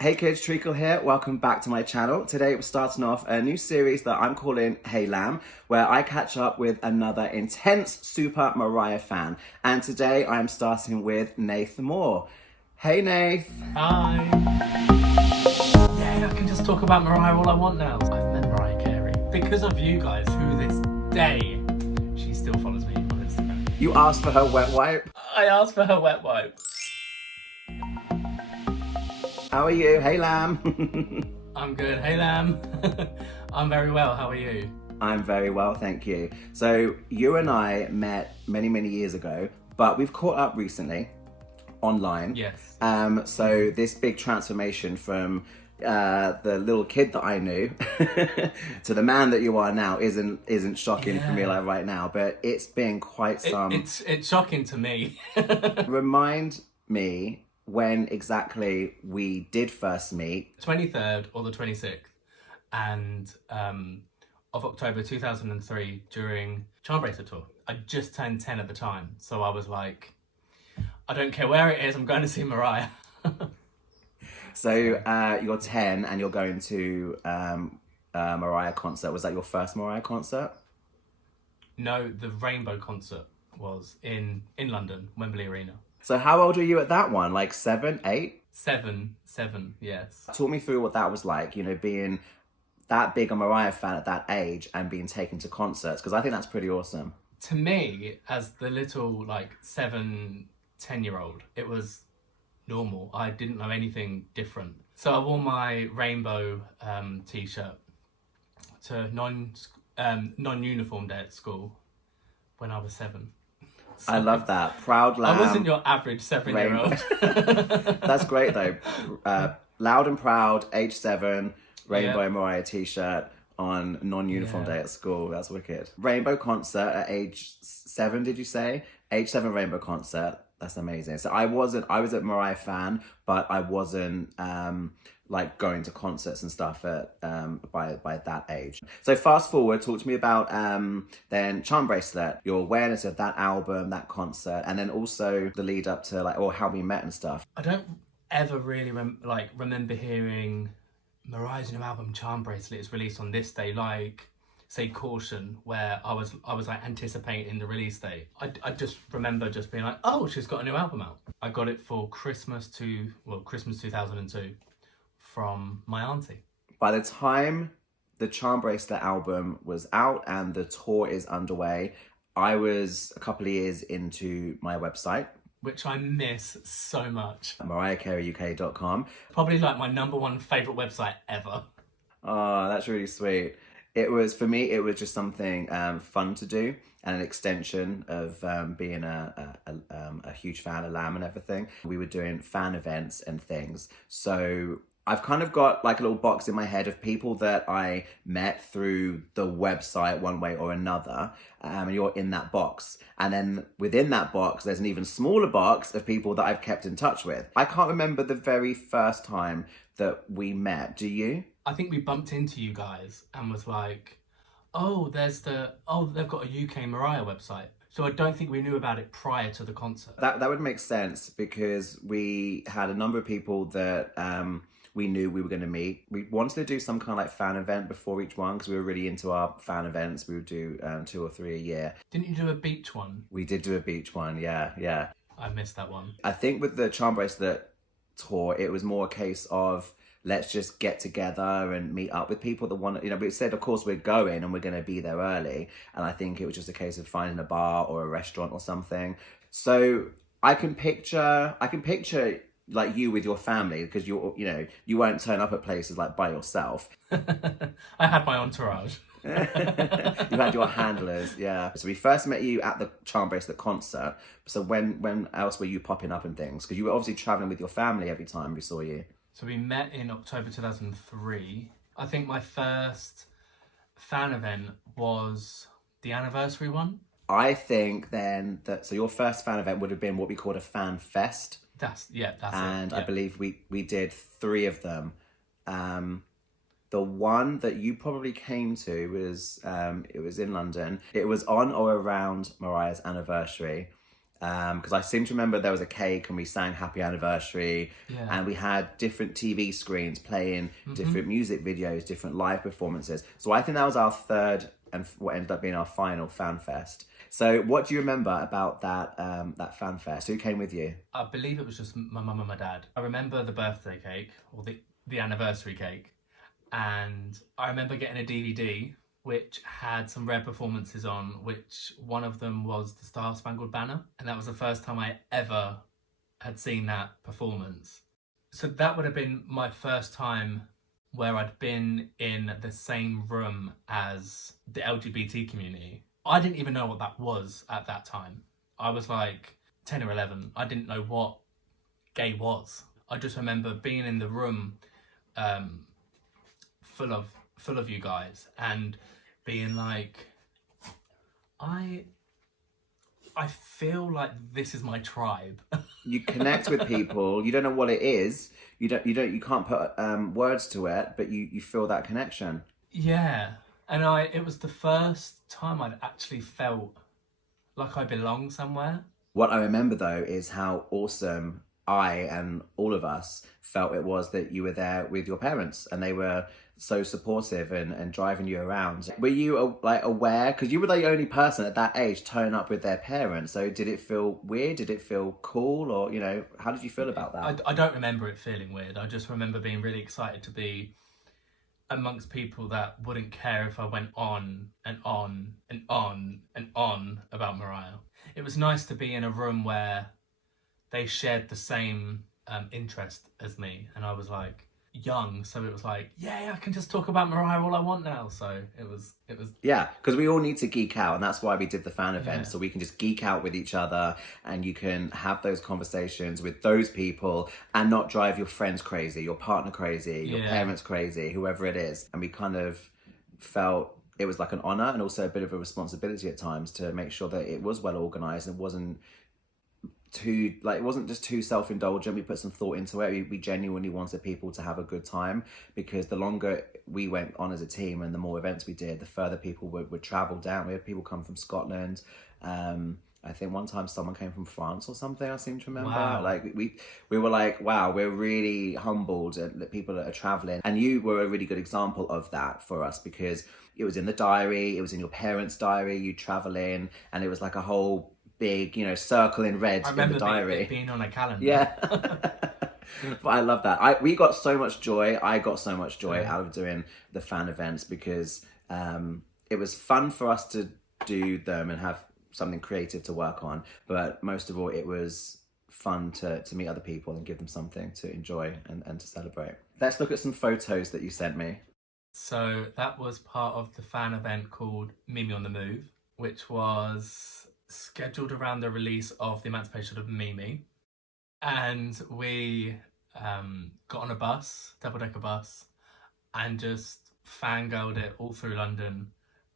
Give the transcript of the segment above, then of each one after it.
Hey kids, Treacle here. Welcome back to my channel. Today we're starting off a new series that I'm calling Hey Lamb, where I catch up with another intense super Mariah fan. And today I'm starting with Nayth Moore. Hey Nayth. Hi. Yeah, I can just talk about Mariah all I want now. I've met Mariah Carey because of you guys, who this day, she still follows me on Instagram. You asked for her wet wipe. I asked for her wet wipe. How are you? Hey Lamb. I'm good. Hey, Lamb. I'm very well. How are you? I'm very well, thank you. So you and I met many years ago, but we've caught up recently online. Yes. So this big transformation from the little kid that I knew to the man that you are now isn't shocking for me like right now, but it's been quite some. It's shocking to me. Remind me when exactly we did first meet. 23rd or the 26th and of October 2003 during Charm Bracelet Tour. I just turned 10 at the time, so I was like, I don't care where it is, I'm going to see Mariah. So you're 10 and you're going to a Mariah concert. Was that your first Mariah concert? No, the Rainbow concert was in London, Wembley Arena. So how old were you at that one? Like 7, 8? 7, yes. Talk me through what that was like, you know, being that big a Mariah fan at that age and being taken to concerts, because I think that's pretty awesome. To me, as the little like 7, 10-year-old, it was normal. I didn't know anything different. So I wore my Rainbow t-shirt to non-uniform day at school when I was 7. I love that. Proud Lamb. I wasn't your average 7-year-old. That's great though. Loud and proud, age 7, Rainbow Mariah t-shirt on non-uniform day at school. That's wicked. Rainbow concert at age 7, did you say? Age 7 Rainbow concert. That's amazing. So I was a Mariah fan, but I wasn't like going to concerts and stuff at by that age. So fast forward, talk to me about then Charm Bracelet, your awareness of that album, that concert, and then also the lead up to like, or how we met and stuff. I don't ever really remember hearing Mariah's new album Charm Bracelet is released on this day, like say Caution, where I was like anticipating the release date. I just remember just being like, oh, she's got a new album out. I got it for Christmas 2002 from my auntie. By the time the Charm Bracelet album was out and the tour is underway, I was a couple of years into my website, which I miss so much. MariahCareyUK.com. Probably like my #1 favourite website ever. Oh, that's really sweet. It was, for me, it was just something fun to do and an extension of being a huge fan of Lamb and everything. We were doing fan events and things. So I've kind of got like a little box in my head of people that I met through the website one way or another, and you're in that box. And then within that box, there's an even smaller box of people that I've kept in touch with. I can't remember the very first time that we met. Do you? I think we bumped into you guys and was like, oh, they've got a UK Mariah website. So I don't think we knew about it prior to the concert. That would make sense because we had a number of people that we knew we were going to meet. We wanted to do some kind of like fan event before each one because we were really into our fan events. We would do 2 or 3 a year. Didn't you do a beach one? We did do a beach one, yeah. I missed that one. I think with the Charm Bracelet tour, it was more a case of let's just get together and meet up with people that want to, you know, we said, of course, we're going and we're going to be there early. And I think it was just a case of finding a bar or a restaurant or something. So I can picture like you with your family, because you won't turn up at places like by yourself. I had my entourage. You had your handlers, yeah. So we first met you at the Charm Bracelet concert. So when else were you popping up and things? Because you were obviously traveling with your family every time we saw you. So we met in October 2003. I think my first fan event was the anniversary one. I think then so your first fan event would have been what we called a fan fest. That's it. And I believe we did 3 of them. The one that you probably came to was it was in London. It was on or around Mariah's anniversary. Because I seem to remember there was a cake and we sang Happy Anniversary, and we had different TV screens playing different music videos, different live performances. So I think that was our third and what ended up being our final fan fest. So what do you remember about that fan fest? Who came with you? I believe it was just my mum and my dad. I remember the birthday cake, or the anniversary cake, and I remember getting a DVD which had some rare performances on, which one of them was the Star Spangled Banner, and that was the first time I ever had seen that performance. So that would have been my first time where I'd been in the same room as the LGBT community. I didn't even know what that was at that time. I was like 10 or 11. I didn't know what gay was. I just remember being in the room full of you guys and being like, I feel like this is my tribe. You connect with people. You don't know what it is. You can't put words to it, but you feel that connection. Yeah, and it was the first time I'd actually felt like I belonged somewhere. What I remember though is how awesome I and all of us felt it was that you were there with your parents and they were so supportive and driving you around. Were you like aware? Because you were the only person at that age turning up with their parents. So did it feel weird? Did it feel cool? Or, you know, how did you feel about that? I don't remember it feeling weird. I just remember being really excited to be amongst people that wouldn't care if I went on and on and on and on about Mariah. It was nice to be in a room where they shared the same interest as me, and I was like young, so it was like, yeah, I can just talk about Mariah all I want now. So it was yeah, because we all need to geek out, and that's why we did the fan event, so we can just geek out with each other and you can have those conversations with those people and not drive your friends crazy, your partner crazy, your parents crazy, whoever it is. And we kind of felt it was like an honor and also a bit of a responsibility at times to make sure that it was well organized and it wasn't just too self-indulgent. We put some thought into it. We genuinely wanted people to have a good time, because the longer we went on as a team and the more events we did, the further people would travel down. We had people come from Scotland. I think one time someone came from France or something, I seem to remember. Wow. Like we were like, wow, we're really humbled that people are traveling. And you were a really good example of that for us, because it was in the diary, it was in your parents' diary, you traveling, and it was like a whole big, you know, circle in red in the diary. It being on a calendar. Yeah. But I love that. We got so much joy. I got so much joy out of doing the fan events, because it was fun for us to do them and have something creative to work on. But most of all, it was fun to meet other people and give them something to enjoy and to celebrate. Let's look at some photos that you sent me. So that was part of the fan event called Mimi on the Move, which was scheduled around the release of The Emancipation of Mimi. And we got on a bus, double-decker bus, and just fangirled it all through London.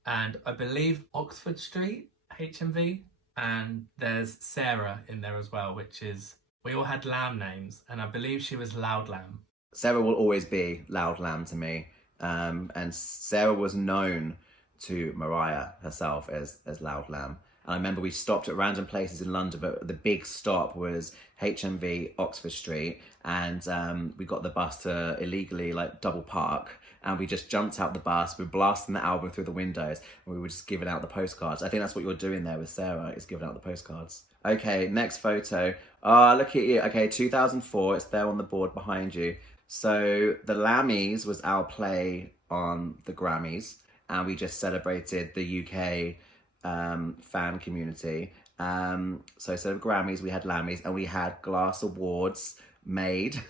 And I believe Oxford Street, HMV, and there's Sarah in there as well, which is, we all had lamb names, and I believe she was Loud Lamb. Sarah will always be Loud Lamb to me. And Sarah was known to Mariah herself as Loud Lamb. And I remember we stopped at random places in London, but the big stop was HMV Oxford Street, and we got the bus to illegally like double park, and we just jumped out the bus, we were blasting the album through the windows, and we were just giving out the postcards. I think that's what you're doing there with Sarah, is giving out the postcards. Okay, next photo. Oh, look at you. Okay, 2004, it's there on the board behind you. So the Lambies was our play on the Grammys, and we just celebrated the UK fan community. So instead of Grammys, we had Lambies, and we had glass awards made.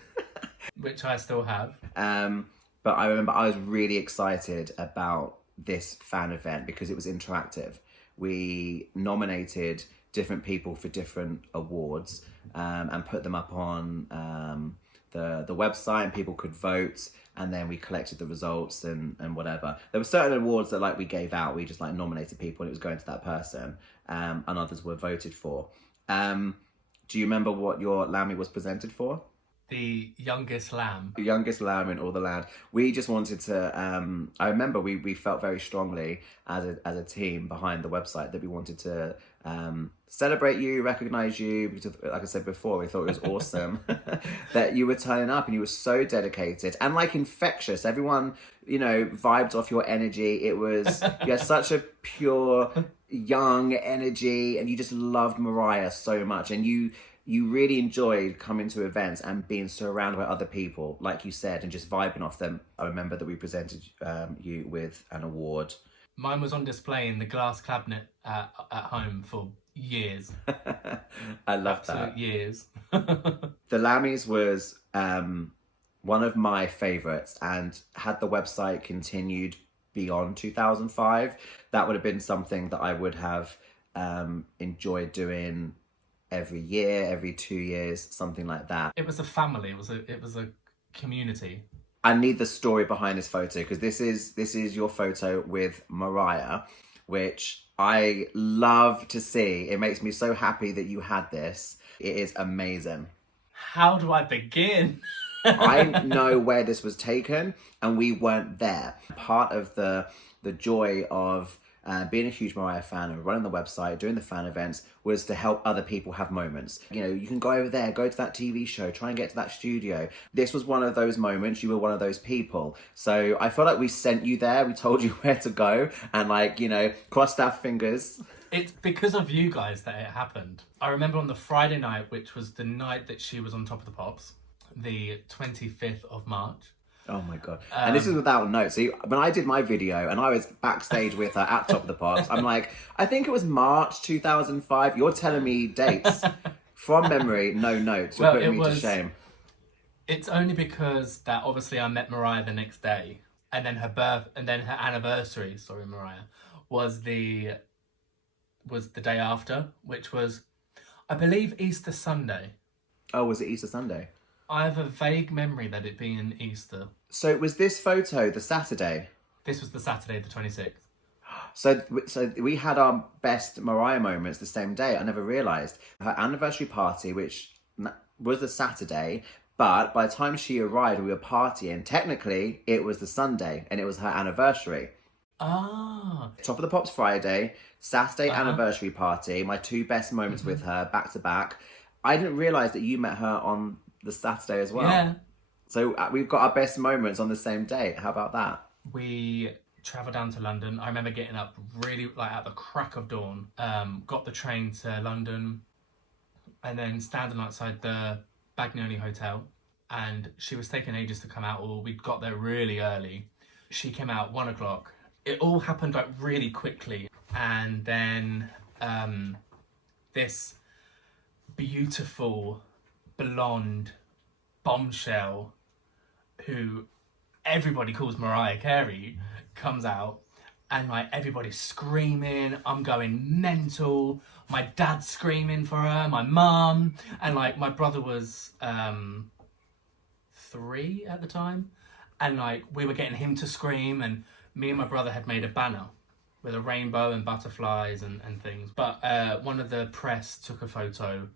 Which I still have. But I remember I was really excited about this fan event because it was interactive. We nominated different people for different awards and put them up on the website, and people could vote, and then we collected the results and whatever. There were certain awards that like we gave out, we just like nominated people and it was going to that person, and others were voted for. Do you remember what your Lambie was presented for? The youngest lamb. The youngest lamb in all the land. We just wanted to, I remember we felt very strongly as a team behind the website that we wanted to celebrate you, recognize you, because like I said before, we thought it was awesome that you were turning up and you were so dedicated and like infectious. Everyone, you know, vibed off your energy. It was, you had such a pure, young energy, and you just loved Mariah so much. And you really enjoyed coming to events and being surrounded by other people, like you said, and just vibing off them. I remember that we presented you with an award. Mine was on display in the glass cabinet at home for years. I love Absolute that. years. The Lambies was one of my favourites, and had the website continued beyond 2005, that would have been something that I would have enjoyed doing every year, every 2 years, something like that. It was a family. It was a community. I need the story behind this photo, because this is your photo with Mariah, which I love to see. It makes me so happy that you had this. It is amazing. How do I begin? I know where this was taken, and we weren't there. Part of the joy of being a huge Mariah fan and running the website, doing the fan events, was to help other people have moments. You know, you can go over there, go to that TV show, try and get to that studio. This was one of those moments. You were one of those people. So I feel like we sent you there. We told you where to go, and like, you know, crossed our fingers. It's because of you guys that it happened. I remember on the Friday night, which was the night that she was on Top of the Pops, the 25th of March. Oh my God. And this is without notes. So when I did my video and I was backstage with her at Top of the Pops, I'm like, I think it was March 2005. You're telling me dates from memory, no notes. You're putting me to shame. It's only because that obviously I met Mariah the next day, and then her anniversary, Mariah, was the day after, which was, I believe, Easter Sunday. Oh, was it Easter Sunday? I have a vague memory that it being Easter. So was this photo the Saturday? This was the Saturday, the 26th. So we had our best Mariah moments the same day. I never realised. Her anniversary party, which was the Saturday, but by the time she arrived, we were partying. Technically, it was the Sunday, and it was her anniversary. Ah. Top of the Pops Friday, Saturday anniversary party, my two best moments with her, back to back. I didn't realise that you met her on the Saturday as well. Yeah. So we've got our best moments on the same day. How about that? We travelled down to London. I remember getting up really like at the crack of dawn. Got the train to London, and then standing outside the Bagnoli Hotel. And she was taking ages to come out, or we'd got there really early. She came out 1 o'clock. It all happened like really quickly. And then this beautiful blonde bombshell who everybody calls Mariah Carey comes out, and like everybody's screaming. I'm going mental. My dad's screaming for her, my mum, and like my brother was 3 at the time, and like we were getting him to scream, and me and my brother had made a banner with a rainbow and butterflies and things. But one of the press took a photo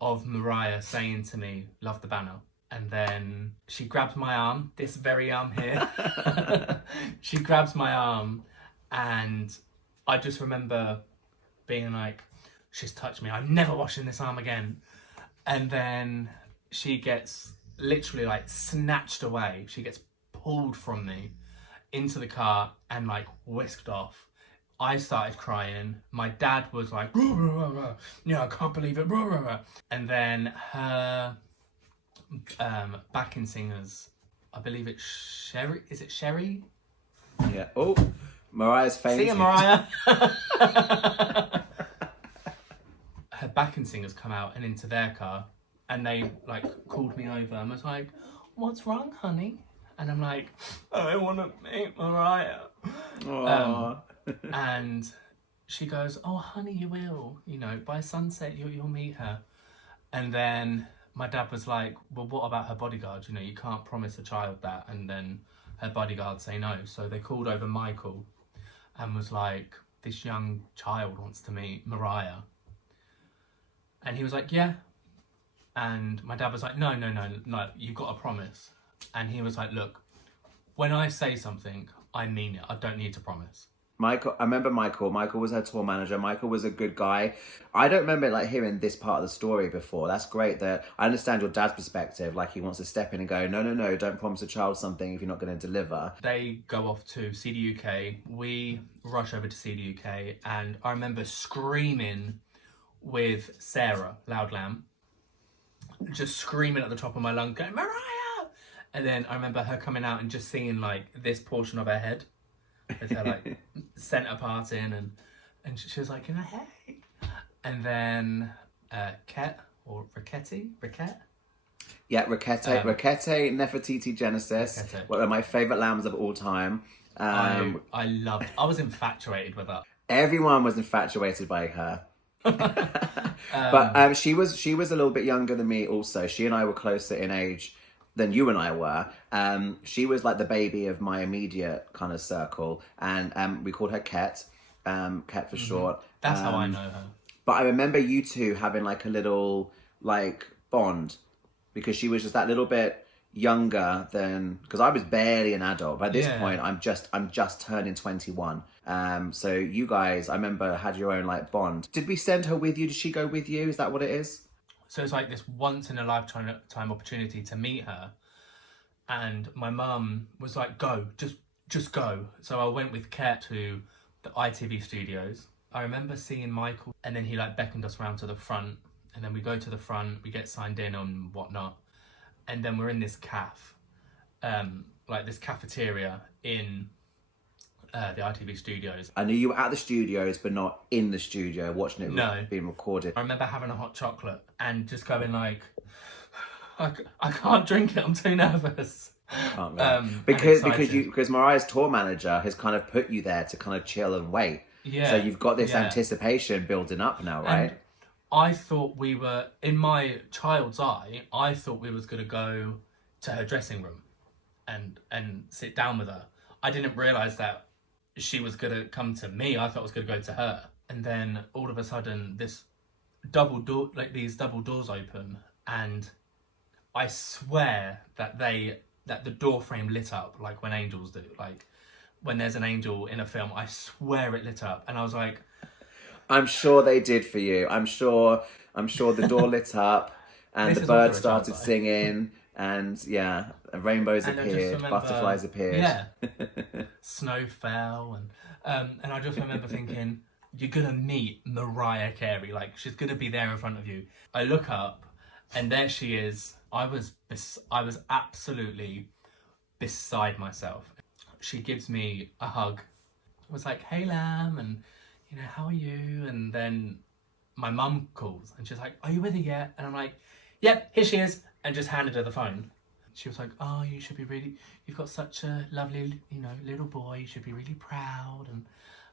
of Mariah saying to me, "Love the banner." And then she grabs my arm, this very arm here. She grabs my arm, and I just remember being like, she's touched me. I'm never washing this arm again. And then she gets literally like snatched away. She gets pulled from me into the car and like whisked off. I started crying. My dad was like, "Rah, rah, rah, rah. Yeah, I can't believe it. Rah, rah, rah." And then her backing singers, I believe it's Sherry. Is it Sherry? Yeah. Oh, Mariah's fainting. See you, Mariah. Her backing singers come out and into their car, and they like called me over and was like, "What's wrong, honey?" And I'm like, "I want to meet Mariah." And she goes, "Oh, honey, you will. You know, by sunset, you'll meet her." And then my dad was like, "Well, what about her bodyguard? You know, you can't promise a child that." And then her bodyguard say no. So they called over Michael and was like, "This young child wants to meet Mariah." And he was like, "Yeah." And my dad was like, no, you've got to promise. And he was like, "Look, when I say something, I mean it. I don't need to promise." Michael, I remember Michael. Michael was her tour manager. Michael was a good guy. I don't remember like hearing this part of the story before. That's great that I understand your dad's perspective. Like he wants to step in and go, no, no, no, don't promise a child something if you're not going to deliver. They go off to see the UK. We rush over to see the UK, and I remember screaming with Sarah, Loud Lamb, just screaming at the top of my lungs, going, Mariah! And then I remember her coming out and just singing like this portion of her head. With her like centre part in, and she was like, you know, hey. And then Ket or Riquette? Yeah, Riquette, Nefertiti Genesis, Riquette. One of my favourite lambs of all time. I was infatuated with her. Everyone was infatuated by her. But she was a little bit younger than me also. She and I were closer in age than you and I were. She was like the baby of my immediate kind of circle, and we called her Ket, Ket for short. That's how I know her. But I remember you two having like a little like bond, because she was just that little bit younger than, because I was barely an adult. By this point, I'm just turning 21. So you guys, I remember, had your own like bond. Did we send her with you? Did she go with you? Is that what it is? So it's like this once in a lifetime opportunity to meet her. And my mum was like, go, just go. So I went with Ket to the ITV studios. I remember seeing Michael, and then he like beckoned us around to the front. And then we go to the front, we get signed in and whatnot. And then we're in this like this cafeteria in the ITV studios. I knew you were at the studios, but not in the studio watching it being recorded. I remember having a hot chocolate and just going like, I can't drink it, I'm too nervous. Because Mariah's tour manager has kind of put you there to kind of chill and wait. Yeah. So you've got this anticipation building up now, right? And I thought we were, in my child's eye, I thought we was going to go to her dressing room and sit down with her. I didn't realise that she was going to come to me. I thought I was going to go to her. And then all of a sudden, these double doors open, and I swear that the door frame lit up like when angels do. Like when there's an angel in a film, I swear it lit up. And I was like, I'm sure they did for you. I'm sure the door lit up and the birds started singing, and rainbows appeared, butterflies appeared. Yeah. Snow fell, and I just remember thinking, you're gonna meet Mariah Carey, like she's gonna be there in front of you. I look up, and there she is. I was absolutely beside myself. She gives me a hug. I was like, hey Lamb, and you know, how are you? And then my mum calls and she's like, are you with her yet? And I'm like, yep, here she is, and just handed her the phone. She was like, oh, you've got such a lovely, little boy, you should be really proud. And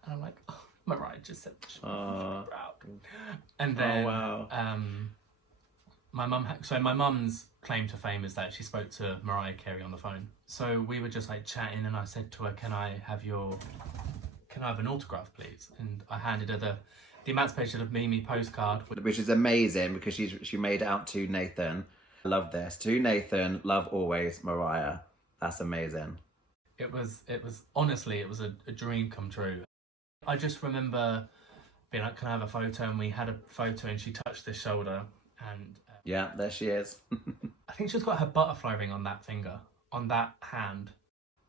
I'm like, oh, Mariah just said she should be really proud. And then, my mum's claim to fame is that she spoke to Mariah Carey on the phone. So we were just like chatting, and I said to her, can I have an autograph, please? And I handed her the Emancipation of Mimi postcard. Which is amazing, because she made it out to Nathan. Love this. To Nathan, love always, Mariah. That's amazing. It was honestly, it was a dream come true. I just remember being like, can I have a photo? And we had a photo, and she touched this shoulder, and yeah, there she is. I think she's got her butterfly ring on that finger, on that hand.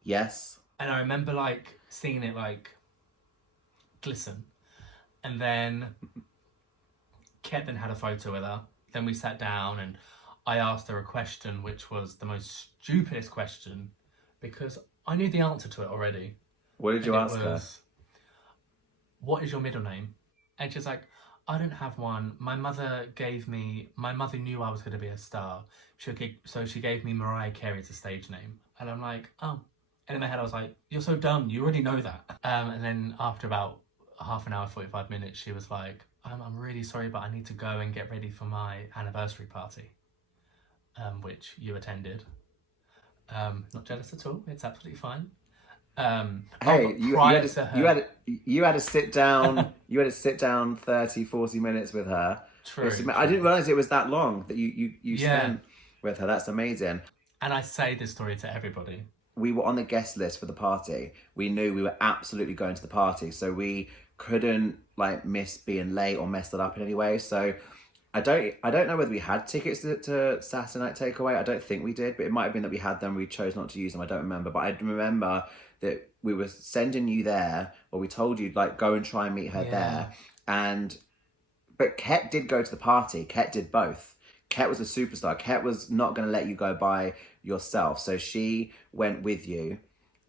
Yes. And I remember like seeing it like glisten. And then Ket then had a photo with her. Then we sat down and I asked her a question, which was the most stupidest question, because I knew the answer to it already. What did you ask her? What is your middle name? And she's like, I don't have one. My mother knew I was going to be a star. So she gave me Mariah Carey as a stage name. And I'm like, oh. And in my head I was like, you're so dumb, you already know that. And then after about half an hour, 45 minutes, she was like, I'm really sorry, but I need to go and get ready for my anniversary party, which you attended. Not jealous at all, it's absolutely fine. Hey, you had to sit down. You had to sit down 30, 40 minutes with her. True. I didn't realize it was that long that you spent with her. That's amazing. And I say this story to everybody. we were on the guest list for the party. We knew we were absolutely going to the party, so we couldn't like miss being late or mess it up in any way. So I don't know whether we had tickets to Saturday Night Takeaway. I don't think we did, but it might have been that we had them. We chose not to use them. I don't remember, but I remember that we were sending you there, or we told you like go and try and meet her there. But Ket did go to the party. Ket did both. Ket was a superstar. Ket was not going to let you go by yourself, so she went with you.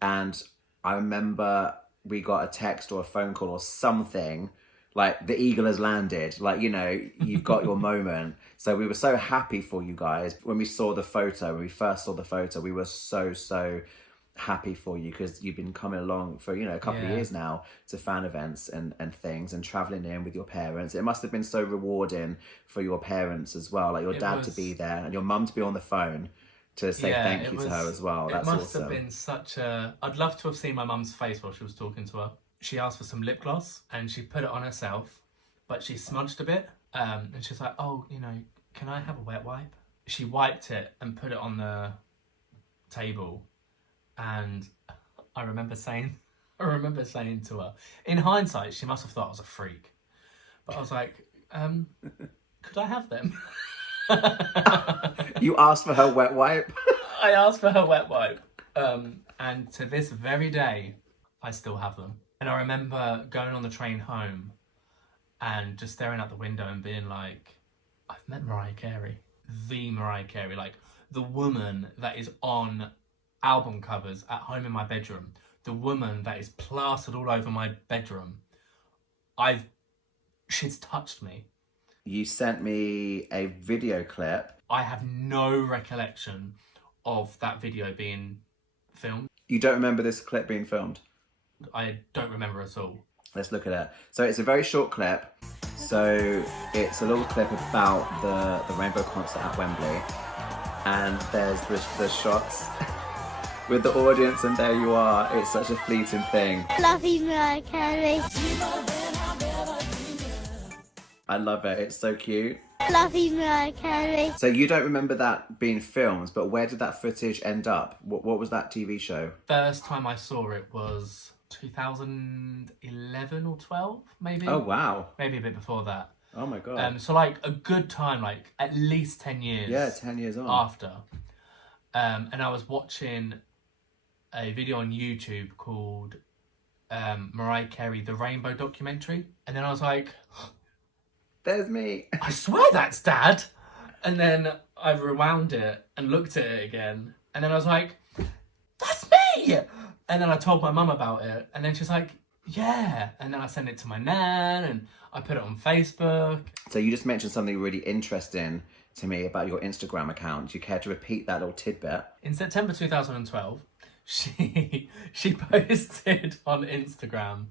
And I remember we got a text or a phone call or something. Like, the eagle has landed. Like, you know, you've got your moment. So we were so happy for you guys. When we saw the photo, when we first saw the photo, we were so happy for you, because you've been coming along for, you know, a couple of years now to fan events and things, and travelling in with your parents. It must have been so rewarding for your parents as well. Like, your dad to be there and your mum to be on the phone to say thank you to her as well. That's awesome. It must have been such a... I'd love to have seen my mum's face while she was talking to her. She asked for some lip gloss and she put it on herself, but she smudged a bit. And she's like, oh, you know, can I have a wet wipe? She wiped it and put it on the table. And I remember saying to her, in hindsight, she must have thought I was a freak. But I was like, could I have them? You asked for her wet wipe? I asked for her wet wipe. And to this very day, I still have them. And I remember going on the train home and just staring out the window and being like, I've met Mariah Carey. The Mariah Carey. Like, the woman that is on album covers at home in my bedroom. The woman that is plastered all over my bedroom. She's touched me. You sent me a video clip. I have no recollection of that video being filmed. You don't remember this clip being filmed? I don't remember at all. Let's look at it. So it's a very short clip. So it's a little clip about the Rainbow concert at Wembley. And there's the shots with the audience, and there you are. It's such a fleeting thing. Love you, Mariah Carey. I love it. It's so cute. Love you, Mariah Carey. So you don't remember that being filmed, but where did that footage end up? What was that TV show? First time I saw it was 2011 or 12, maybe. Oh, wow. Maybe a bit before that. Oh, my God. So, like, a good time, like, at least 10 years. Yeah, 10 years on. After. And I was watching a video on YouTube called Mariah Carey, The Rainbow Documentary. And then I was like... There's me. I swear that's Dad. And then I rewound it and looked at it again. And then I was like, that's me. And then I told my mum about it. And then she's like, yeah. And then I sent it to my nan and I put it on Facebook. So you just mentioned something really interesting to me about your Instagram account. Do you care to repeat that little tidbit? In September 2012, she posted on Instagram.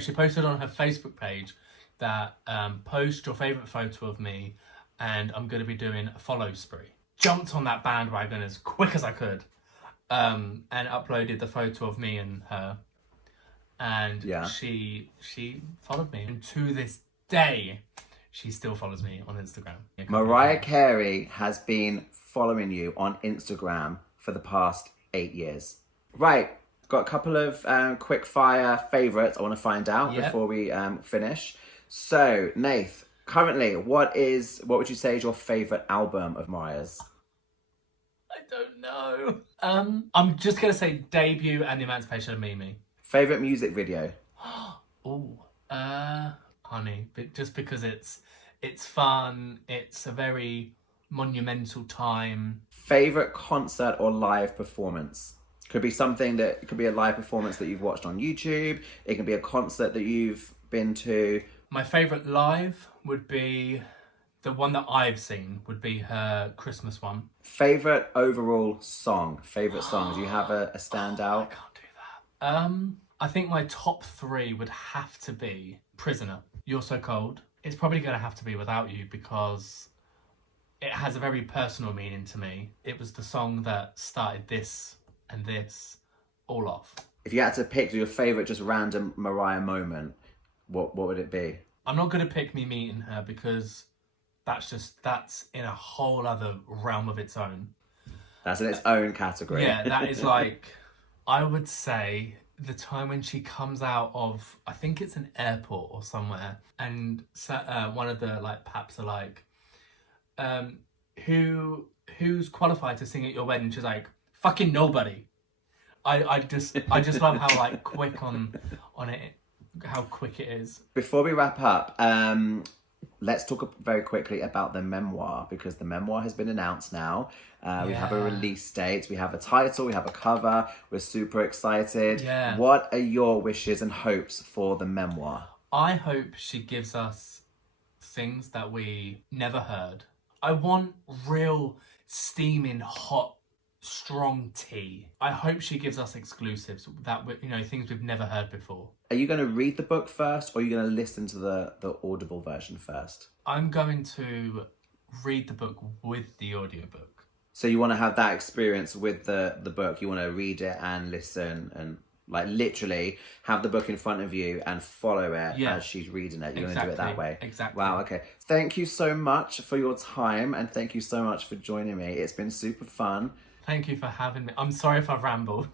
She posted on her Facebook page that post your favourite photo of me and I'm going to be doing a follow spree. Jumped on that bandwagon as quick as I could and uploaded the photo of me and her. And she followed me. And to this day, she still follows me on Instagram. Mariah Carey has been following you on Instagram for the past 8 years. Right, got a couple of quick fire favourites I want to find out before we finish. So, Nayth, currently, what would you say is your favourite album of Mariah's? I don't know. I'm just going to say Debut and The Emancipation of Mimi. Favourite music video? Honey, but just because it's fun, it's a very monumental time. Favourite concert or live performance? Could be it could be a live performance that you've watched on YouTube. It can be a concert that you've been to. My favourite live would be, the one that I've seen, would be her Christmas one. Favourite overall song? Favourite song? Do you have a standout? I can't do that. I think my top 3 would have to be Prisoner, You're So Cold. It's probably going to have to be Without You because it has a very personal meaning to me. It was the song that started this and this all off. If you had to pick your favourite just random Mariah moment, what would it be? I'm not going to pick me meeting her because that's in a whole other realm of its own. That's in its own category. Yeah, that is like I would say the time when she comes out of, I think it's an airport or somewhere, and one of the like paps are like, who's qualified to sing at your wedding? She's like, fucking nobody. I just love how like quick on it, how quick it is. Before we wrap up, let's talk very quickly about the memoir, because the memoir has been announced now. We have a release date, we have a title, we have a cover. We're super excited. Yeah. What are your wishes and hopes for the memoir? I hope she gives us things that we never heard. I want real steaming hot strong tea. I hope she gives us exclusives that things we've never heard before. Are you going to read the book first, or are you going to listen to the Audible version first? I'm going to read the book with the audiobook. So you want to have that experience with the book. You want to read it and listen and like literally have the book in front of you and follow it as she's reading it. You're going to do it that way. Exactly. Wow, okay. Thank you so much for your time, and thank you so much for joining me. It's been super fun. Thank you for having me. I'm sorry if I've rambled.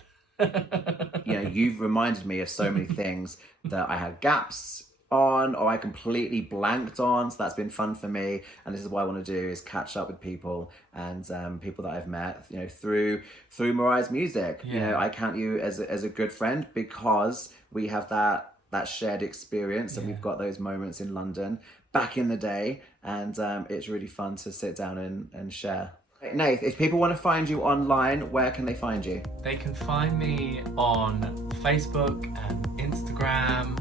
You've reminded me of so many things that I had gaps on or I completely blanked on, so that's been fun for me. And this is what I want to do, is catch up with people and people that I've met through Mariah's music. I count you as a good friend, because we have that shared experience and we've got those moments in London back in the day, and it's really fun to sit down and share. Nayth, if people want to find you online, where can they find you? They can find me on Facebook and Instagram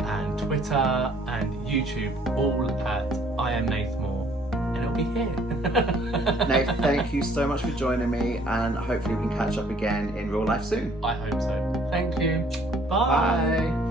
and Twitter and YouTube, all at I am Nayth Moore, and it'll be here. Nayth, thank you so much for joining me, and hopefully we can catch up again in real life soon. I hope so. Thank you. Bye. Bye.